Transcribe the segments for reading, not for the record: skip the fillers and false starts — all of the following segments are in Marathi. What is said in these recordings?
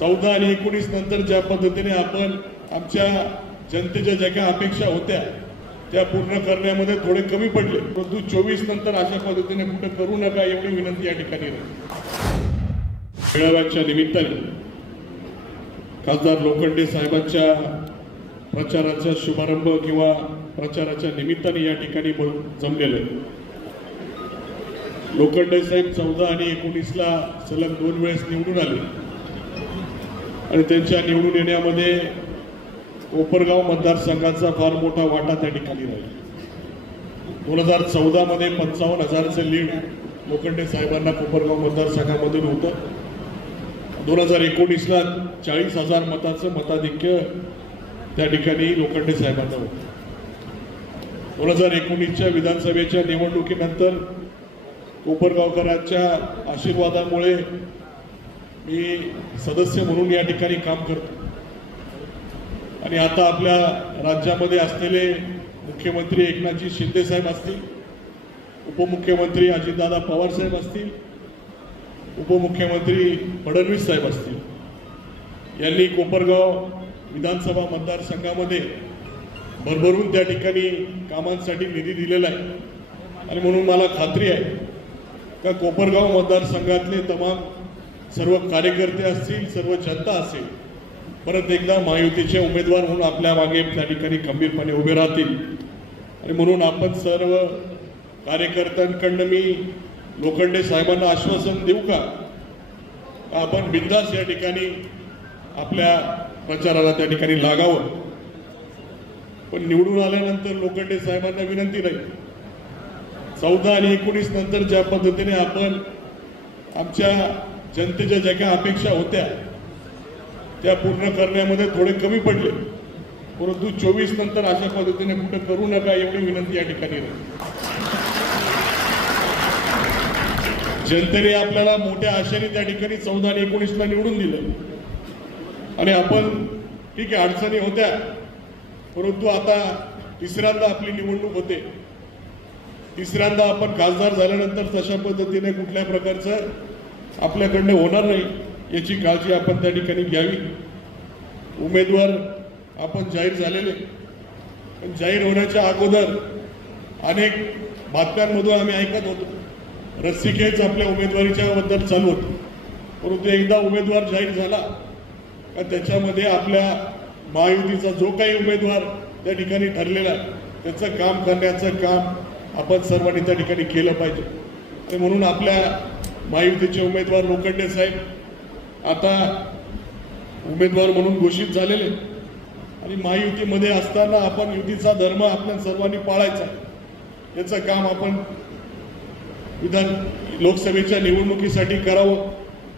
14 आणि 19 नंतर ज्या पद्धतीने आपण आमच्या जनतेच्या ज्या काही अपेक्षा होत्या त्या पूर्ण करण्यामध्ये थोडे कमी पडले, परंतु 24 नंतर अशा पद्धतीने कुठे करू नका एवढी विनंती या ठिकाणी राहील। मेळाव्याच्या निमित्ताने खासदार लोखंडे साहेबांच्या प्रचाराचा शुभारंभ किंवा प्रचाराच्या निमित्ताने या ठिकाणी जमलेले लोखंडे साहेब 14 आणि 19ला सलग 2 वेळेस निवडून आले आणि त्यांच्या निवडून येण्यामध्ये कोपरगाव मतदारसंघाचा फार मोठा वाटा त्या ठिकाणी राहिला। 2014 मध्ये 55,000चं लीड लोखंडे साहेबांना कोपरगाव मतदारसंघामधून होतं। 2019ला 40,000 मताचं मताधिक्य त्या ठिकाणी लोखंडे साहेबांना होतं। 2019च्या विधानसभेच्या निवडणुकीनंतर कोपरगावकरांच्या आशीर्वादामुळे मी सदस्य म्हणून या ठिकाणी काम करतो आणि आता आपल्या राज्यामध्ये असलेले मुख्यमंत्री एकनाथजी शिंदे साहेब असतील, उपमुख्यमंत्री अजितदादा पवार साहेब असतील, उपमुख्यमंत्री फडणवीस साहेब असतील, यांनी कोपरगाव विधानसभा मतदारसंघामध्ये भरभरून त्या ठिकाणी कामांसाठी निधी दिलेला आहे आणि म्हणून मला खात्री आहे का कोपरगाव मतदारसंघातले तमाम सर्व कार्यकर्ते असतील, सर्व जनता असेल, परत एकदा महायुतीचे उमेदवार म्हणून आपल्या मागे त्या ठिकाणी खंबीरपणे उभे राहतील आणि म्हणून आपण सर्व कार्यकर्त्यांकडनं मी लोखंडे साहेबांना आश्वासन देऊ का आपण बिनधास्त या ठिकाणी आपल्या प्रचाराला त्या ठिकाणी लागावं। पण निवडून आल्यानंतर लोखंडे साहेबांना विनंती राहील, 14 आणि 19 नंतर ज्या पद्धतीने आपण आमच्या जनतेच्या ज्या काही अपेक्षा होत्या त्या पूर्ण करण्यामध्ये थोडे कमी पडले, परंतु 24 नंतर अशा पद्धतीने कुठे करू नका एवढी विनंती या ठिकाणी राहील। जनतेने आपल्याला मोठ्या आशेने त्या ठिकाणी 14 आणि 19ला निवडून दिलं आणि आपण ठीक आहे अडचणी होत्या, परंतु आता तिसऱ्यांदा आपली निवडणूक होते। तिसऱ्यांदा आपण खासदार झाल्यानंतर तशा पद्धतीने कुठल्या प्रकारचं आपल्याकडनं होणार नाही याची काळजी आपण त्या ठिकाणी घ्यावी। उमेदवार आपण जाहीर झालेले, पण जाहीर होण्याच्या अगोदर अनेक बातम्यांमधून आम्ही ऐकत होतो, रस्सीखेच आपल्या उमेदवारीच्या बद्दल चालू होती, परंतु एकदा उमेदवार जाहीर झाला का त्याच्यामध्ये आपल्या महायुतीचा जो काही उमेदवार त्या ठिकाणी ठरलेला त्याचं काम करण्याचं काम आपण सर्वांनी त्या ठिकाणी केलं पाहिजे। म्हणून आपल्या महायुतीचे उमेदवार लोखंडे साहेब आता उमेदवार म्हणून घोषित झालेले आणि महायुतीमध्ये असताना आपण युतीचा धर्म आपल्या सर्वांनी पाळायचा, याचं काम आपण लोकसभेच्या निवडणुकीसाठी करावं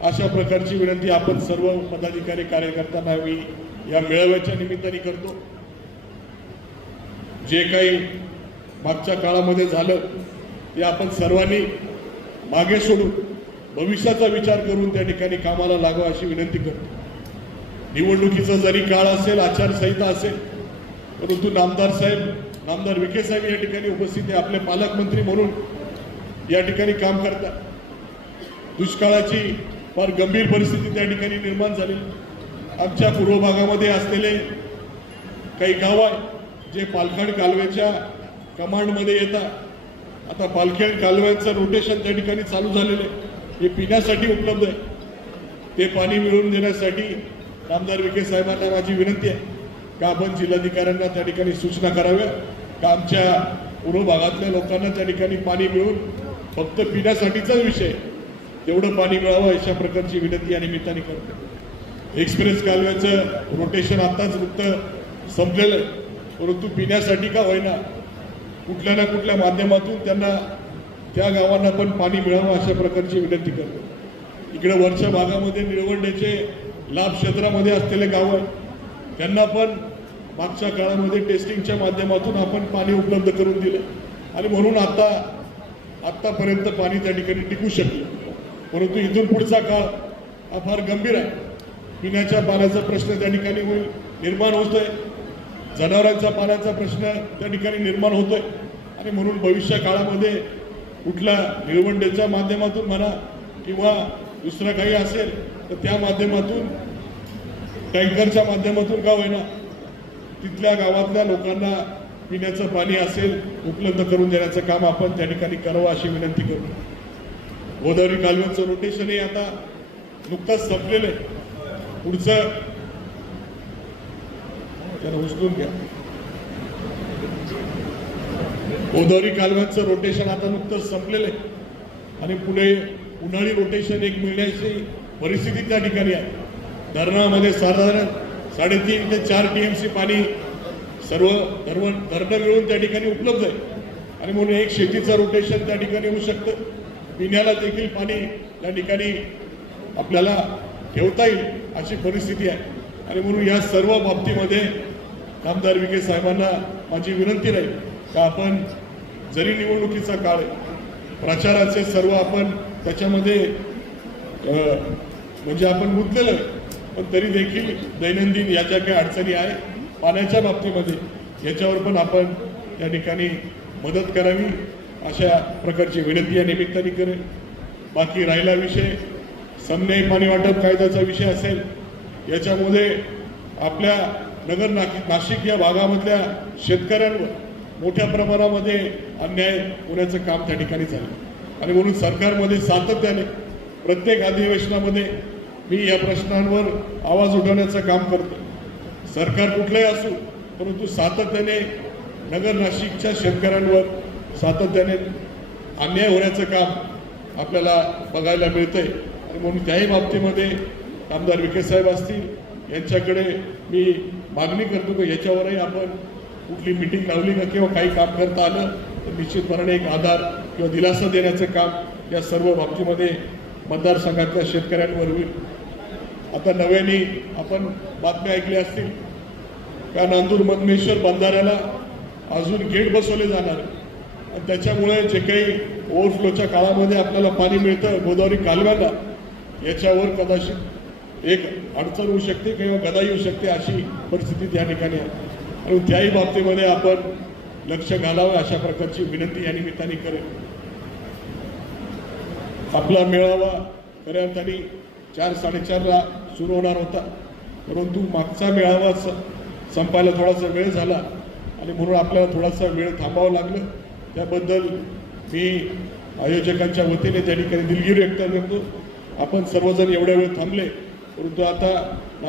अशा प्रकारची विनंती आपण सर्व पदाधिकारी कार्यकर्त्यांना मी या मेळाव्याच्या निमित्ताने करतो। जे काही मागच्या काळामध्ये झालं ते आपण सर्वांनी मागे सोडून भविष्याचा विचार करून त्या ठिकाणी कामाला लागावं अशी विनंती करतो। निवडणुकीचा जरी काळ असेल, आचारसंहिता असेल, परंतु नामदार विखे साहेब या ठिकाणी उपस्थित आहे, आपले पालकमंत्री म्हणून या ठिकाणी काम करतात। दुष्काळाची फार गंभीर परिस्थिती त्या ठिकाणी निर्माण झाली। आमच्या पूर्व भागामध्ये असलेले काही गाव आहे जे पालखेड कालव्याच्या कमांडमध्ये येतात। आता पालखेड कालव्याचं रोटेशन त्या ठिकाणी चालू झालेलं आहे, हे पिण्यासाठी उपलब्ध आहे। ते पाणी मिळवून देण्यासाठी नामदार विखे साहेबांना माझी विनंती आहे का आपण जिल्हाधिकाऱ्यांना त्या ठिकाणी सूचना कराव्या का आमच्या पूर्व भागातल्या लोकांना त्या ठिकाणी पाणी मिळून फक्त पिण्यासाठीचाच विषय तेवढं पाणी मिळावं अशा प्रकारची विनंती या निमित्ताने करतो। एक्सप्रेस कालव्याचं रोटेशन आताच फक्त संपलेलं आहे, परंतु पिण्यासाठी का होईना कुठल्या ना कुठल्या माध्यमातून त्यांना त्या गावांना पण पाणी मिळावं अशा प्रकारची विनंती करतो। इकडे वरच्या भागामध्ये निळवंडेचे लाभ क्षेत्रामध्ये असलेले गाव आहे, त्यांना पण मागच्या काळामध्ये टेस्टिंगच्या माध्यमातून आपण पाणी उपलब्ध करून दिलं आणि म्हणून आतापर्यंत पाणी त्या ठिकाणी टिकू शकलं। परंतु इथून पुढचा काळ हा फार गंभीर आहे। पिण्याच्या पाण्याचा प्रश्न त्या ठिकाणी निर्माण होतोय, जनावरांचा पाण्याचा प्रश्न त्या ठिकाणी निर्माण होतोय आणि म्हणून भविष्य काळामध्ये कुठल्या निळवंडेच्या माध्यमातून म्हणा किंवा दुसरं काही असेल तर त्या माध्यमातून टँकरच्या माध्यमातून का होईना तिथल्या गावातल्या लोकांना पिण्याचं पाणी असेल उपलब्ध करून देण्याचं काम आपण त्या ठिकाणी करावं अशी विनंती करू. गोदावरी कालव्याचं रोटेशनही आता नुकताच संपलेलं आहे. पुढचं त्याला उचलून घ्या. गोदावरी कालव्याचं रोटेशन आता नुकतंच संपलेलं आहे आणि पुढे उन्हाळी रोटेशन एक मिळण्याची परिस्थिती त्या ठिकाणी आहे. धरणामध्ये साधारण 3.5 ते 4 TMC पाणी सर्व धरणं मिळून त्या ठिकाणी उपलब्ध आहे आणि म्हणून एक शेतीचं रोटेशन त्या ठिकाणी होऊ शकतं. पिण्याला देखील पाणी त्या ठिकाणी आपल्याला ठेवता येईल अशी परिस्थिती आहे आणि म्हणून या सर्व बाबतीमध्ये आमदार विखे साहेबांना माझी विनंती राहील का आपण जरी निवडणुकीचा काळ आहे प्रचाराचे सर्व आपण त्याच्यामध्ये म्हणजे आपण गुंतलेलो आहे पण तरी देखील दैनंदिन या ज्या काही अडचणी आहे पाण्याच्या बाबतीमध्ये याच्यावर पण आपण त्या ठिकाणी मदत करावी अशा प्रकारची विनंती या निमित्ताने करेल. बाकी राहिला विषय समन्वय पाणी वाटप कायद्याचा विषय असेल याच्यामध्ये आपल्या नाशिक या भागामधल्या शेतकऱ्यांवर मोठ्या प्रमाणामध्ये अन्याय होण्याचं काम त्या ठिकाणी झालं आणि म्हणून सरकारमध्ये सातत्याने प्रत्येक अधिवेशनामध्ये मी या प्रश्नांवर आवाज उठवण्याचं काम करतो. सरकार कुठलंही असू परंतु सातत्याने नाशिकच्या शेतकऱ्यांवर सातत्याने अन्याय होण्याचं काम आपल्याला बघायला मिळतंय आणि म्हणून त्याही बाबतीमध्ये आमदार विखे साहेब असतील यांच्याकडे मी मागणी करतो की याच्यावरही आपण कुठली मीटिंग लावली का किंवा काही काम करता आलं तर निश्चितपणे एक आधार किंवा दिलासा देण्याचं काम या सर्व बाबतीमध्ये मतदारसंघातल्या शेतकऱ्यांवर होईल. आता नव्याने आपण बातम्या ऐकल्या असतील का नांदूर मधमेश्वर बंधाऱ्याला अजून गेट बसवले जाणार आणि त्याच्यामुळे जे काही ओव्हरफ्लोच्या काळामध्ये आपल्याला पाणी मिळतं गोदावरी कालव्याला याच्यावर कदाचित एक अडचण होऊ शकते किंवा गदा येऊ शकते अशी परिस्थिती त्या ठिकाणी आहे आणि त्याही बाबतीमध्ये आपण लक्ष घालावं अशा प्रकारची विनंती या निमित्ताने करेल. आपला मेळावा खऱ्या अर्थाने 4-4:30ला सुरू होणार होता परंतु मागचा मेळावा संपायला थोडासा वेळ झाला आणि म्हणून आपल्याला थोडासा वेळ थांबावं लागलं. त्याबद्दल मी आयोजकांच्या वतीने त्या ठिकाणी दिलगिरी व्यक्त करतो. आपण सर्वजण एवढ्या वेळ थांबले परंतु आता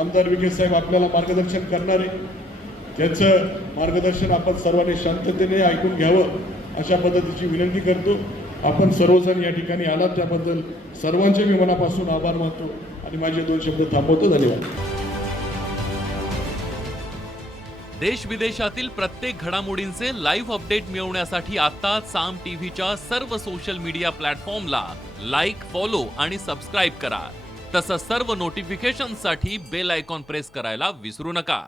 आमदार विखे साहेब आपल्याला मार्गदर्शन करणार आहे. त्याचं मार्गदर्शन आपण सर्वांनी शांततेने ऐकून घ्यावं अशा पद्धतीची विनंती करतो. आपण सर्वजण या ठिकाणी आलात त्याबद्दल सर्वांचे मी मनापासून आभार मानतो आणि माझे 2 शब्द थांबवतो. धन्यवाद. देश विदेशातील प्रत्येक घडामोडींचे लाईव्ह अपडेट मिळवण्यासाठी आता साम टीव्हीच्या सर्व सोशल मीडिया प्लॅटफॉर्मला लाईक, फॉलो आणि सबस्क्राईब करा. तसंच सर्व नोटिफिकेशनसाठी बेल आयकॉन प्रेस करायला विसरू नका.